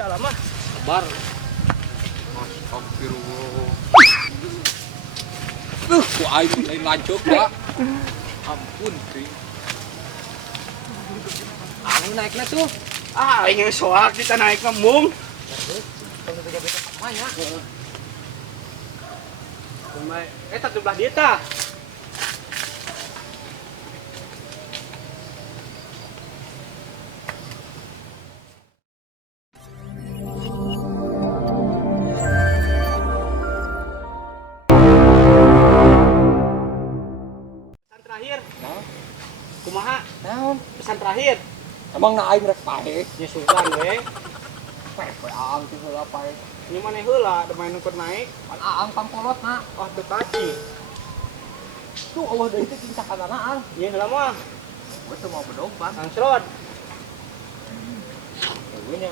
ya lama. Sabar. Astagfirullah. Ku aing lain lanjut, Pak. Ampun, Ting. Anu naiknya tuh. Aing soak kita naik ke mung. Tunggu beda-beda pamanya. Kumai eta sebelah dia tah. Pesan terakhir. Nah, Kumaha? naon? Pesan terakhir. Emang na aing rek pae. Nyusulan we. Pepeang teh heula pae. Ini mana heula da main ukur naik. Pan aang pangkolotna. Oh betaci. Tuh Allah deui teh cincak kananaan. Ieu heula mah Gua teu mau berdobat. sangsrot. Eueunya.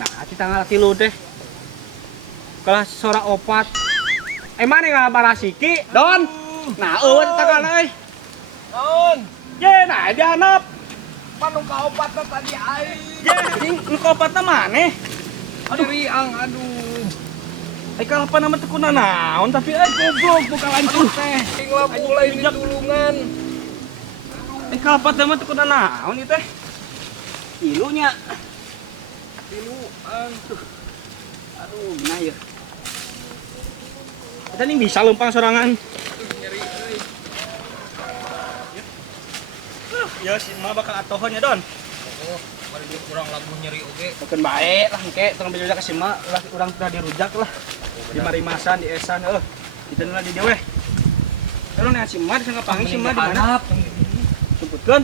Nah, kita ngalati lu deh. Kalau sora opat. Mana ngabarasiki, Don? Nah, eueun tangan euy. Naon? Ye, nah dianap. Panu ka opatna tadi aing. Ye, anjing nu ka opatna maneh. Aduh, riang aduh. Kalau apa nama tekuna naon tapi goblok bukan lanjut teh. Aing lah mulai di tulungan. Kalau apa nama tekuna naon ieu teh? Ilunya. Tiluan tuh. Aduh, gimana ya? Kita nih bisa lempang sorangan. Nyeri euy. Ya si mah bakal atohnya Don. Oh, bari dia kurang lagu nyeri oge. Bukan baik lah engke tong bejaja ka si mah lah urang teh dirujak lah. Di marimasan di esan Kita lah di dewe. Terus nih si mah di sana panggil si mah di mana? Sebutkeun.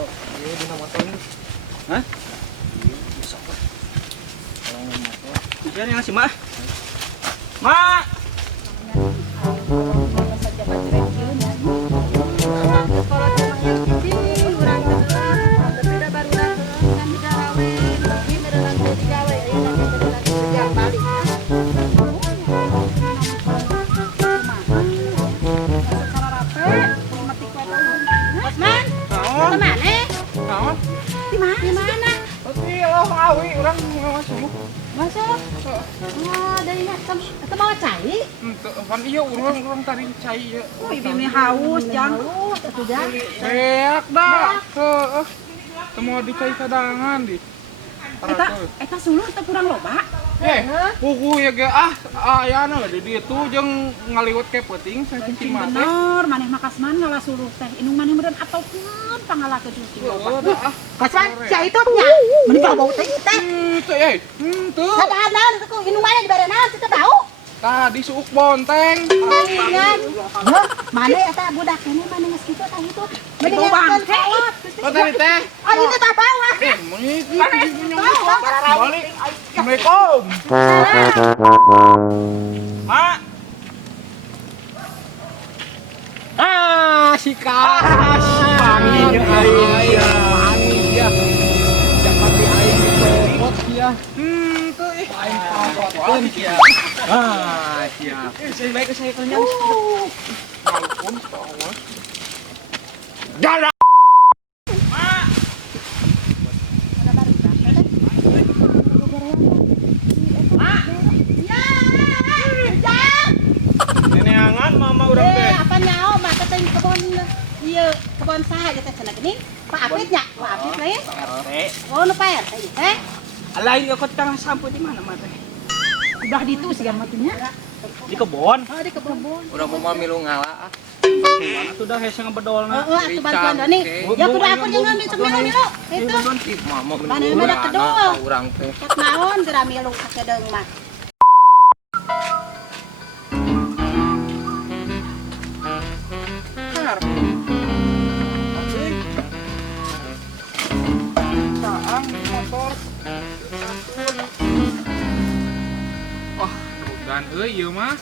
Oh, ieu dina motor ini. Hah? Bisa lah. Kalau motor. Bisa nih si mah. Mak. Kan iya urang tadi cai ya. Oh, ini haus, jangan atuh dah. Beak dah. Heeh. Temu dicai cadangan di. Eta sulur teh kurang loba. Kuku ya ge ayana di ditu jeung ngaliwat ke peuting saeutik mah teh. Bener, maneh makasman ngalah sulur teh. Inung maneh meureun atokeun pangalakeun cuci loba. Kasman, sia itu nya. Mending kalau bau teh teh. Teu teu. Sadahan teh inung maneh dibere naon teh bau. Tadi suuk bonteng. Maneh eta budak ini maneh geus kitu tah itu. Mending Oh tadi teh. Ah itu tah bawah. Balik. Assalamualaikum. Mak. Si Kak. Wangi jeung aing. Wangi dia. Japati aing dicopot dia. Teu aing pangkotkeun dia. Siap. Saya baik saya kerja. Ampun, awas. Jalan. Neneangan mama urang teh. Apa nyao mah teh kebon ieu kebon saha teh cenah gini? Pak Apit nya, Pak Apit we. Oh, nu Pak RT teh. Lain kok tengah sampo di mana mah teh? Udah ditu sigan matunya. Di kebon. Oh, di kebon. Udah mau milu ngalah. Atuh dah hese ngebedolna. Heeh, atuh bantuan nih. Ya kudu aku jeung ngambil sok milu. Itu. Mama Paneh mah da kedua. urang teh. Cek naon geura milu sakedeung mah. Har. Saang motor. Wah, dan euy ieu mah.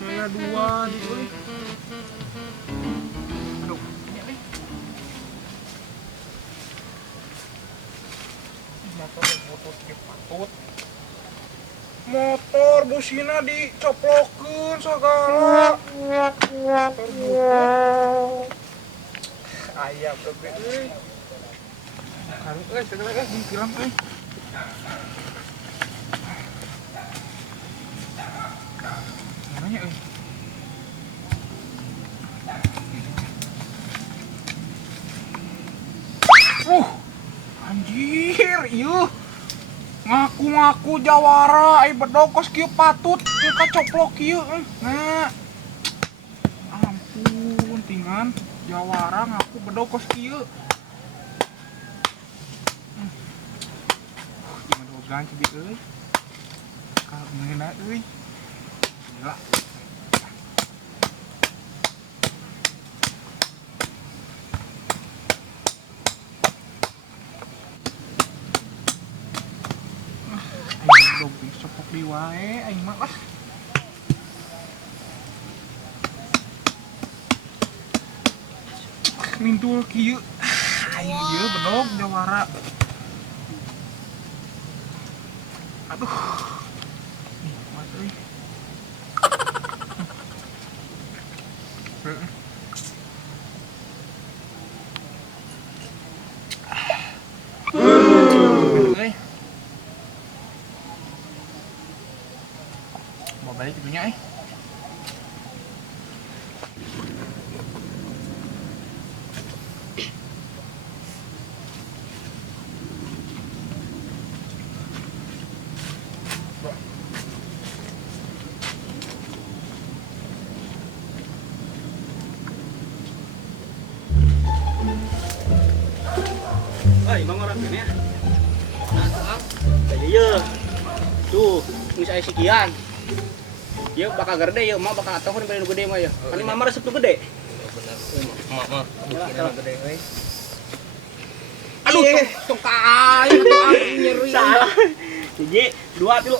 Saya dua di euy. Aduh, ini euy. Motor butut ge patut. Motor busina dicoplokeun sagala. Motor butut. Ayam bebek euy. Kali euy segala film euy. Mananya euy? Anjir, ieu. Ngaku-ngaku jawara ai bedogos kieu patut ieu kacoplok kieu. Nah. Ampun, tingan jawara ngaku bedogos kieu. Gimana dogan cibi euy. Karena euy. Gila. Aing sepok di wae aing mah lah. Mintul kieu. Aing ieu bedog jawara. Aduh. Nikmat euy. Euy. Mau balik itunya Imang orang ini ya. Iya. Tuh, geus aya sikian. Ieu bakal gede ieu, mah bakal atoh bari nu gede mah ya. Kan mama resep nu gede. Bener. Emak mah bukina gede euy. Aduh, tong kaai nyeri. Salah. Hiji, dua tilu.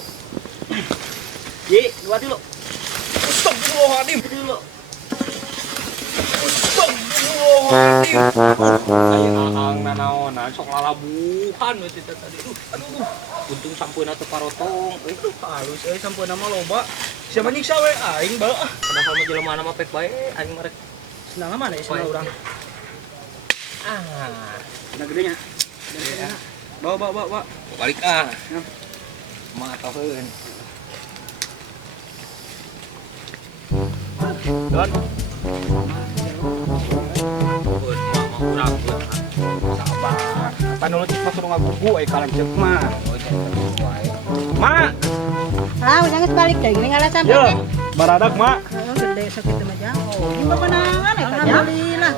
Ji, dua tilu. Astagfirullahaladzim. Tilu. Ang nanaonan sok lalabuhan we teh tadi. Aduh. Untung sampeuna teu parotong. Itu halus euy sampeuna mah loba. Siapa nyiksa we aing bae. Padahal mah jelema mah pek bae aing mah rek. Senang mana ya senang urang. Nah gedenya. Bawa. Balik Mah atoheun. Don. Urang Sabar. Apa nulut mah kudu ngagugu ai kalancep mah. Ma. Ah, udah geus balik deui geus ngalasan Yo, baradak mak. Heeh, gede sakitu mah jang. Ini beunangan eta jang. Alhamdulillah.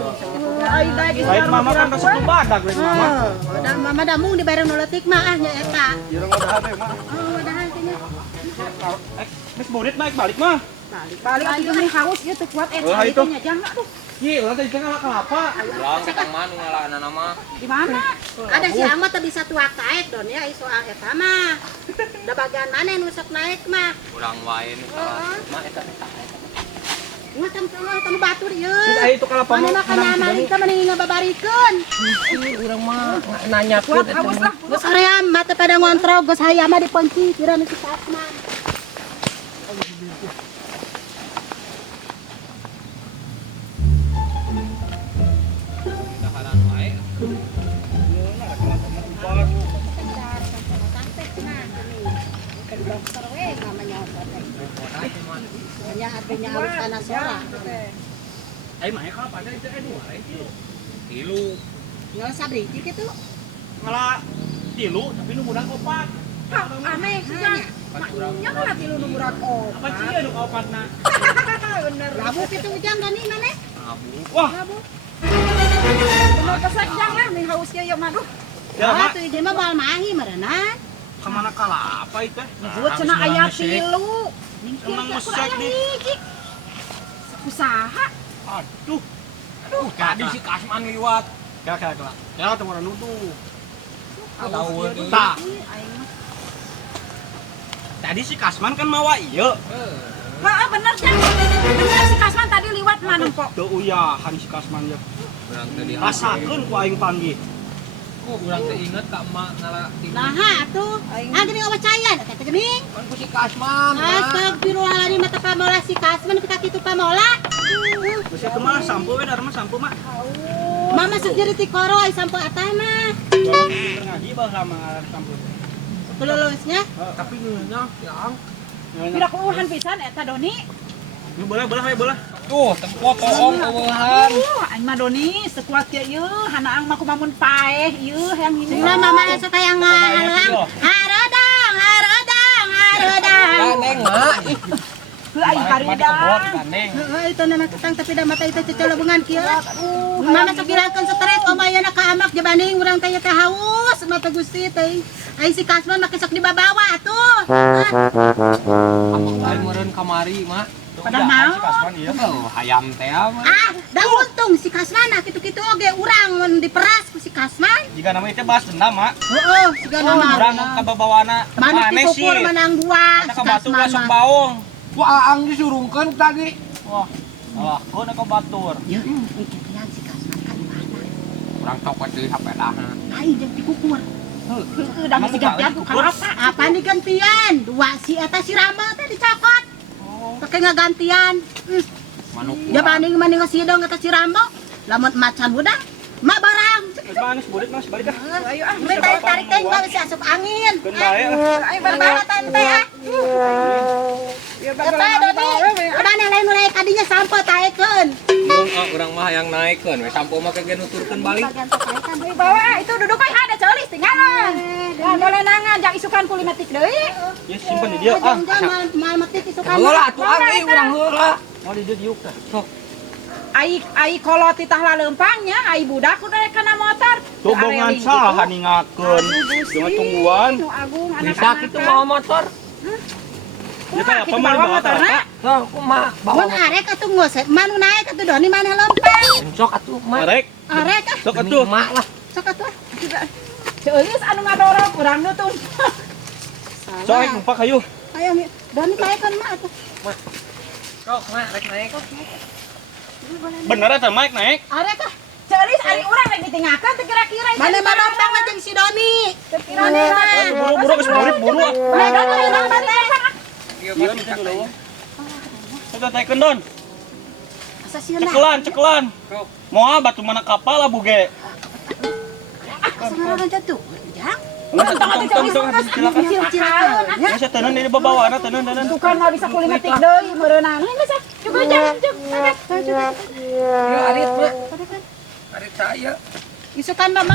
Ai bae Lain mama kan resep nu badak lain mama. Udah mama damung di bareng nu leutik mah ah nya eta. Jeung udahan we mak. Oh, udahan cenah. Geus bonit naik balik mah. Balik atuh geus haus ieu teu kuat eta Oh, itu. nya jang atuh. Ye, urang teh tengah kelapa. Ulang kang manu ngalahan nama. Di mana? Ada si Ama teh bisa tuak taek don ya soal eta mah. Da bagian mana nu sok naik mah. Urang wae nu salah. Mah eta Ngatan teu batur ieu. Geus aya itu kelapa Mana mah. makan malik teh mending ngababarikeun. urang mah nanyakeun eta mah. Geus area mah teh pada ngontrol geus hayam mah diponci kira nu si Kasman. Daharan wae. Hanya artinya harus tanah sora. Ai mah kelapa teh itu dua itu. Tilu. Nggak sabri gitu. Ngala tilu tapi nu mudah opat. Aneh sih. Nya kan tilu nu murad Apa sih ya nu opatna? Bener. Labu kitu ujang gani maneh? Abu. Wah, Labu. Bener kesek jang lah nih haus kieu mah duh. ya mak. Tuh ieu mah moal mahi meureunna. Kemana kelapa itu? Nyebut cenah aya tilu. Emang mesek nih. Usaha. Aduh. Tadi si Kasman liwat. Kela. Ya teu urang nuduh. Tahu deui. Tah. Tadi si Kasman kan mawa ieu. Heeh bener Jang. Bener si Kasman tadi liwat mana kok. Teu uyahan si Kasman ya. Urang teu dihasil. Rasakeun ku aing panggih. Urang teu inget ka emak ngala tilu. Nah atuh. Ah geuning percaya eta teh geuning. Kan ku si Kasman. Astagfirullahaladzim mata pamola si Kasman kita kitu pamola. Geus teu mah sampo we darma sampo mak. Mama masuk jadi tikoro ai sampo atana. Ngaji bah lama ngaran sampun. Lulusnya. Tapi ngeunah yang Bila kuuhan pisan eta Doni. Ini bola hayu bola. Tuh, tempo poong eueuhan. Aing mah Doni sekuat kieu ieu hanaang mah kumamun paeh ieu hayang hini. Sila mama asa kaya ngahalang. Harodang, harodang, harodang. Neng mak. Heuh aing haridang. Heeh, itu nama ketang tapi da mata itu cecelebungan kieu. Mama sok bilangkeun stres omaya na ka amak jabanding urang teh teh haus mata Gusti teh. Ai si Kasman make sok dibabawa atuh. Amak lain meureun kamari mak. Pada mau. Hayam teh mah. Da untung si Kasman kitu-kitu oge urang mun diperas ku si Kasman. Jika namanya itu bahas dendam, Mak. Heeh, siga nama. Urang kababawana Manuk dikukur menang dua Eta si ka batur Kasman. sok baung. Wah aang disurungkeun tadi. Wah. Alah, kau nak batur. Ya, iki tiang si Kasman ka di mana? Urang copot deui sapedahna. Lain jeung dikukur. Heuh da geus gantian ku apa? Apa nih gantian? Dua si eta si Rama teh dicokot. Pakai ngagantian. Manuk. Jabanding mending sidong eta si Rama. Lamun macan budak, mak barang. Manis budik mas balik ah. Ayo ah. Mereka tarik teh enggak bisa asup angin. Keun bae. Ayo barbara Tante ah. Ya Apa Doni? Ada yang lain mulai kadinya sampai taekeun. Urang mah hayang naikkeun we sampo mah kege nuturkeun balik. Ayo bawa itu duduk aja ada celis tinggalan. Ya boleh nangan jak isukan kulimatik deui. Ya simpen di dia ah. Jangan mal metik isukan. Heula atuh ang urang heula. Mau di dia diuk tah. Sok. Ai kolot titah laleumpangnya, ai budak udah kana motor. Tobongan saha ningakeun. Dengan tungguan. Nu agung Bisa kitu bawa motor. Ya teh apa mah bawa motorna? Tuh, kumaha bawa Mun arek atuh ngose, manu naik atuh Doni mana lempeng. sok atuh mah. Arek. Arek ah, Sok atuh. Mak lah. sok atuh. Ceuleuh anu ngadorong urang nu tuh. Sok aing numpak hayu. Ayo Doni taekeun mah atuh. Sok mak rek naik. Bener eta Mike naik. Arek ah. Ceuleuh ari urang rek ditinggalkeun teu kira-kira. Mana lempeng aja si Doni. Teu kira-kira. Buru-buru geus murid buru ah. Mana Doni urang teh. Ieu Iya mah bisa dulu. Kita taikeun don. Asa sieuna. Cekelan. Moal batu mana kapal abu ge. Asa ngaran jatuh. Jang. Tong silakan. Silakan. Ya saya tenan di babawana tenan. Bukan nggak bisa kulimatik deui meureunana. Ini bisa. Coba jangan cuk. Ieu arit mah. Arit saya. Isukan mama